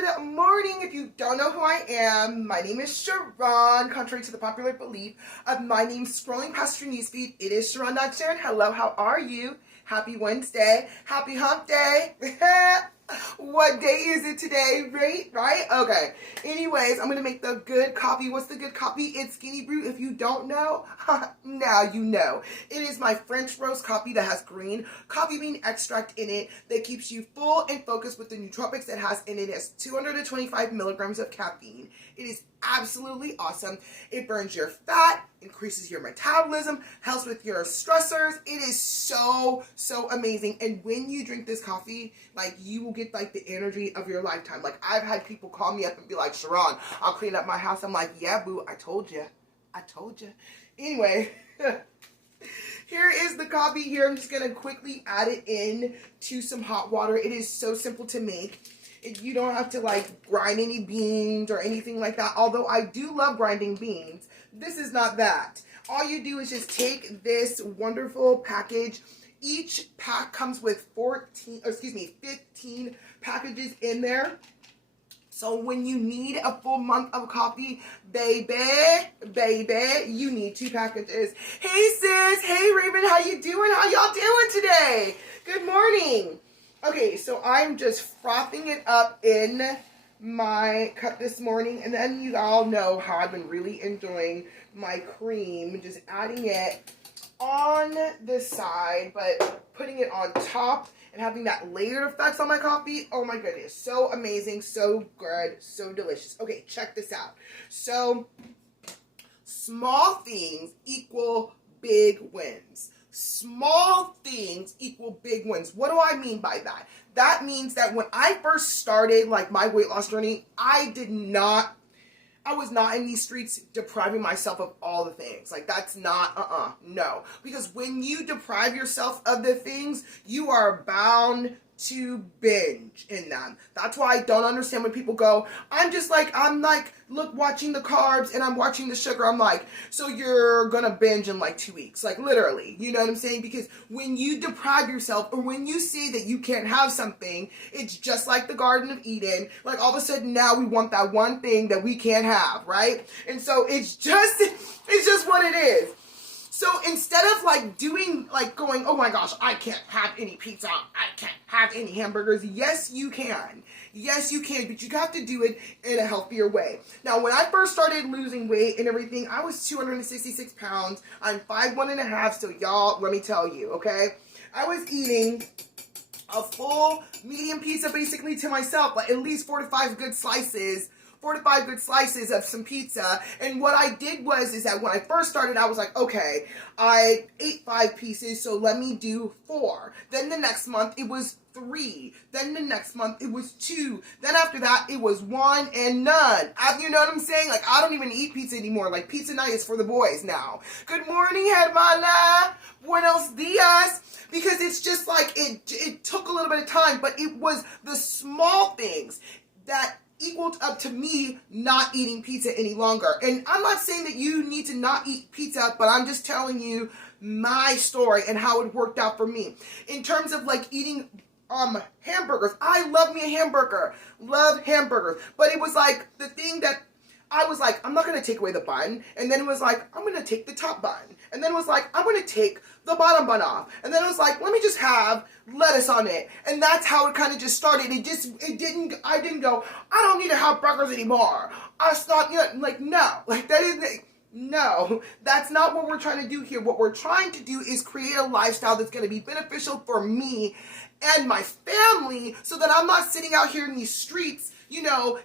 Good morning. If you don't know who I am, my name is Sharon. Contrary to the popular belief of my name scrolling past your newsfeed, it is Sharon, not Sharon. Hello, how are you? Happy Wednesday. Happy hump day. What day is it today? Right? Okay. Anyways, I'm going to make the good coffee. What's the good coffee? It's Skinny Brew. If you don't know, now you know. It is my French roast coffee that has green coffee bean extract in it that keeps you full and focused with the nootropics it has in it. It has 225 milligrams of caffeine. It is absolutely awesome. It burns your fat, increases your metabolism, helps with your stressors. It is so amazing. And when you drink this coffee, like, you will get like the energy of your lifetime. Like, I've had people call me up and be like, Sharon, I'll clean up my house. I'm like, yeah, boo, I told you. Anyway, here is the coffee here. I'm just going to quickly add it in to some hot water. It is so simple to make. You don't have to like grind any beans or anything like that. Although I do love grinding beans, this is not that. All you do is just take this wonderful package. Each pack comes with 15 packages in there. So when you need a full month of coffee, baby, you need 2 packages. Hey sis, hey Raven, how you doing? How y'all doing today? Good morning. Okay, so I'm just frothing it up in my cup this morning, and then you all know how I've been really enjoying my cream, just adding it on the side, but putting it on top and having that layered effects on my coffee. Oh my goodness, so amazing, so good, so delicious. Okay, check this out. So, small things equal big wins. Small things equal big wins. What do I mean by that? That means that when I first started like my weight loss journey, I was not in these streets depriving myself of all the things. Like, that's not, no. Because when you deprive yourself of the things, you are bound to binge in them. That's why I don't understand when people go, I'm like, look, watching the carbs and I'm watching the sugar. I'm like, so you're gonna binge in like 2 weeks. Like, literally, you know what I'm saying? Because when you deprive yourself, or when you say that you can't have something, it's just like the Garden of Eden. Like, all of a sudden now we want that one thing that we can't have, right? And so it's just what it is. So instead of going, oh my gosh, I can't have any pizza, I can't have any hamburgers. Yes, you can. Yes, you can, but you have to do it in a healthier way. Now, when I first started losing weight and everything, I was 266 pounds. I'm 5'1.5", so y'all, let me tell you, okay? I was eating a full medium pizza basically to myself, like at least 4 to 5 good slices of some pizza. And what I did is that when I first started, I was like, okay, I ate 5 pieces, so let me do 4. Then the next month it was 3. Then the next month it was 2. Then after that it was 1 and none. You know what I'm saying? Like, I don't even eat pizza anymore. Like, pizza night is for the boys now. Good morning, hermana. Buenos dias. Because it's just like, it took a little bit of time, but it was the small things that equaled up to me not eating pizza any longer. And I'm not saying that you need to not eat pizza, but I'm just telling you my story and how it worked out for me. In terms of like eating hamburgers, I love me a hamburger. Love hamburgers. But it was like the thing that I was like, I'm not going to take away the bun. And then it was like, I'm going to take the top bun. And then it was like, I'm going to take the bottom bun off. And then it was like, let me just have lettuce on it. And that's how it kind of just started. I didn't go, I don't need to have burgers anymore. I stopped, like, no. Like, that isn't, no, that's not what we're trying to do here. What we're trying to do is create a lifestyle that's going to be beneficial for me and my family, so that I'm not sitting out here in these streets,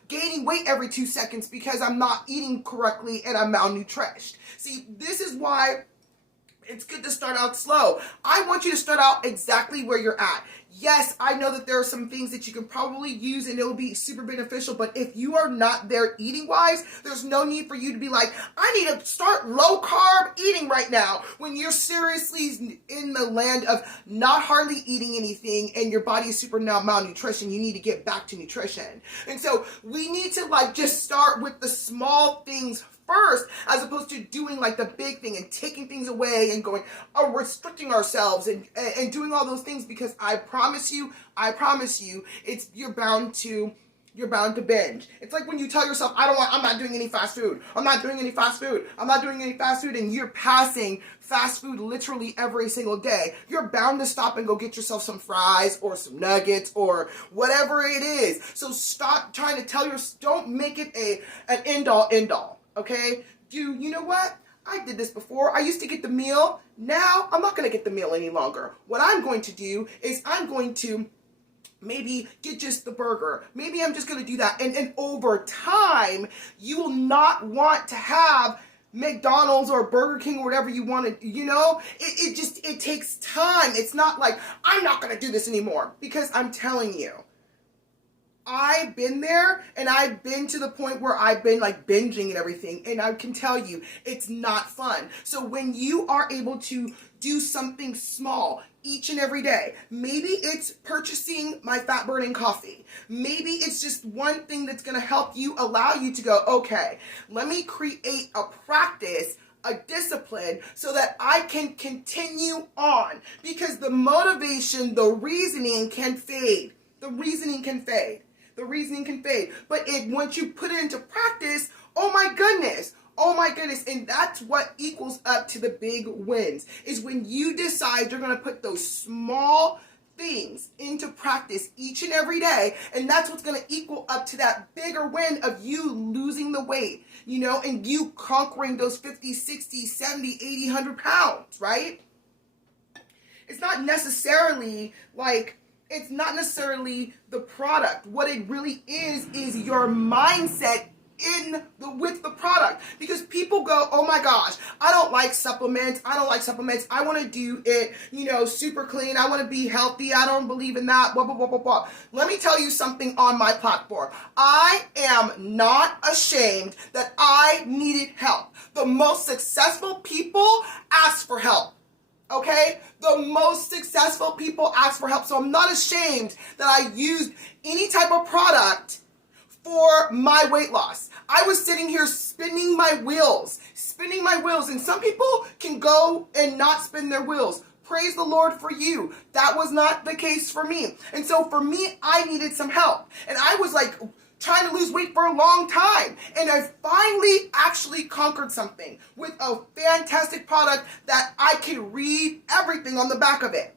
gaining weight every 2 seconds because I'm not eating correctly and I'm malnourished. See, this is why it's good to start out slow. I want you to start out exactly where you're at. Yes, I know that there are some things that you can probably use and it will be super beneficial, but if you are not there eating wise, there's no need for you to be like, I need to start low carb eating right now, when you're seriously in the land of not hardly eating anything and your body is super malnutrition. You need to get back to nutrition. And so we need to just start with the small things first, as opposed to doing like the big thing and taking things away and going, restricting ourselves and doing all those things, because I promise you, you're bound to you're bound to binge. It's like when you tell yourself, I'm not doing any fast food. I'm not doing any fast food. I'm not doing any fast food. And you're passing fast food literally every single day. You're bound to stop and go get yourself some fries or some nuggets or whatever it is. So stop trying to don't make it an end all. Okay? You know what? I did this before. I used to get the meal. Now I'm not going to get the meal any longer. What I'm going to do is I'm going to maybe get just the burger. Maybe I'm just going to do that. And over time, you will not want to have McDonald's or Burger King or whatever you want to, it takes time. It's not like, I'm not going to do this anymore, because I'm telling you, I've been there, and I've been to the point where I've been like binging and everything, and I can tell you, it's not fun. So when you are able to do something small each and every day, maybe it's purchasing my fat burning coffee. Maybe it's just one thing that's going to help you, allow you to go, okay, let me create a practice, a discipline, so that I can continue on, because the motivation, the reasoning can fade. The reasoning can fade. But once you put it into practice, oh my goodness. And that's what equals up to the big wins, is when you decide you're going to put those small things into practice each and every day. And that's what's going to equal up to that bigger win of you losing the weight, and you conquering those 50, 60, 70, 80, 100 pounds, right? It's not necessarily the product. What it really is your mindset with the product. Because people go, oh my gosh, I don't like supplements. I want to do it, super clean. I want to be healthy. I don't believe in that. Blah, blah, blah, blah, blah. Let me tell you something on my platform. I am not ashamed that I needed help. The most successful people ask for help. Okay? The most successful people ask for help. So I'm not ashamed that I used any type of product for my weight loss. I was sitting here spinning my wheels. And some people can go and not spin their wheels. Praise the Lord for you. That was not the case for me. And so for me, I needed some help. And I was like trying to lose weight for a long time. And I finally actually conquered something with a fantastic product that I can read everything on the back of it.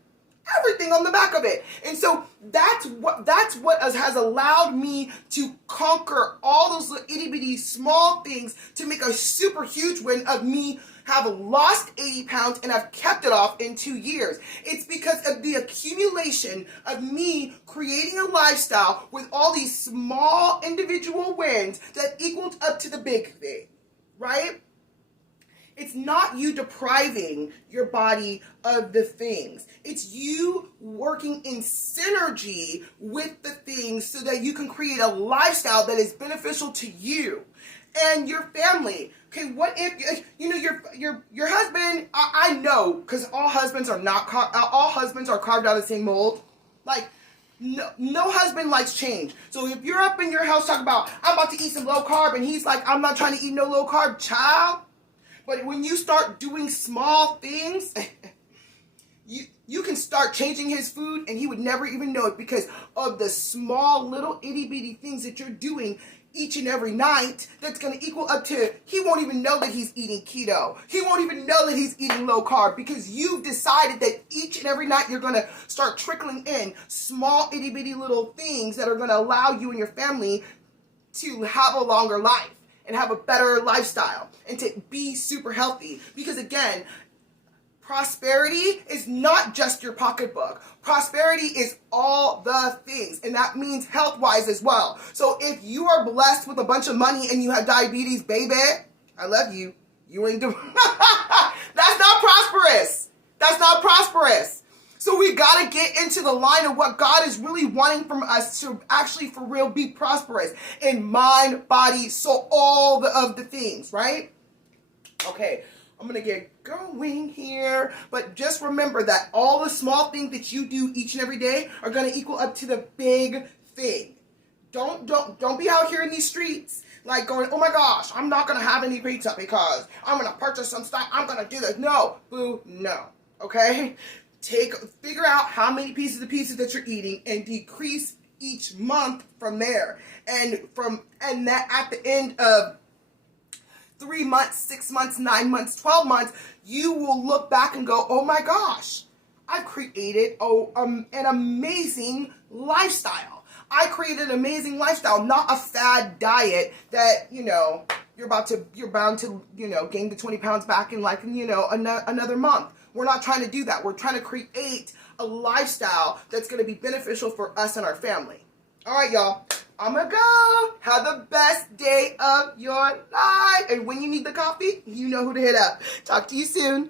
And so that's what has allowed me to conquer all those little itty bitty small things to make a super huge win of me have lost 80 pounds and I've kept it off in 2 years. It's because of the accumulation of me creating a lifestyle with all these small individual wins that equaled up to the big thing, right? It's not you depriving your body of the things. It's you working in synergy with the things so that you can create a lifestyle that is beneficial to you and your family. Okay, what if your husband? I know, because all husbands are carved out of the same mold. Like, no husband likes change. So if you're up in your house talking about, I'm about to eat some low carb, and he's like, I'm not trying to eat no low carb, child. But when you start doing small things, you can start changing his food and he would never even know it, because of the small little itty bitty things that you're doing each and every night that's going to equal up to, he won't even know that he's eating keto. He won't even know that he's eating low carb, because you've decided that each and every night you're going to start trickling in small itty bitty little things that are going to allow you and your family to have a longer life and have a better lifestyle and to be super healthy. Because again, prosperity is not just your pocketbook. Prosperity is all the things, and that means health-wise as well. So if you are blessed with a bunch of money and you have diabetes, baby, I love you. You ain't doing That's not prosperous. So we got to get into the line of what God is really wanting from us to actually for real be prosperous in mind, body, soul, all of the things, right? Okay, I'm going to get going here, but just remember that all the small things that you do each and every day are going to equal up to the big thing. Don't be out here in these streets like going, oh my gosh, I'm not going to have any pizza because I'm going to purchase some stuff. I'm going to do this. No, boo, no. Okay? Figure out how many pieces of pizza that you're eating and decrease each month from there. And that at the end of 3 months, 6 months, 9 months, 12 months, you will look back and go, oh my gosh, I've created an amazing lifestyle. I created an amazing lifestyle, not a fad diet that, you're bound to, gain the 20 pounds back in another month. We're not trying to do that. We're trying to create a lifestyle that's going to be beneficial for us and our family. All right, y'all. I'm going to go. Have the best day of your life. And when you need the coffee, you know who to hit up. Talk to you soon.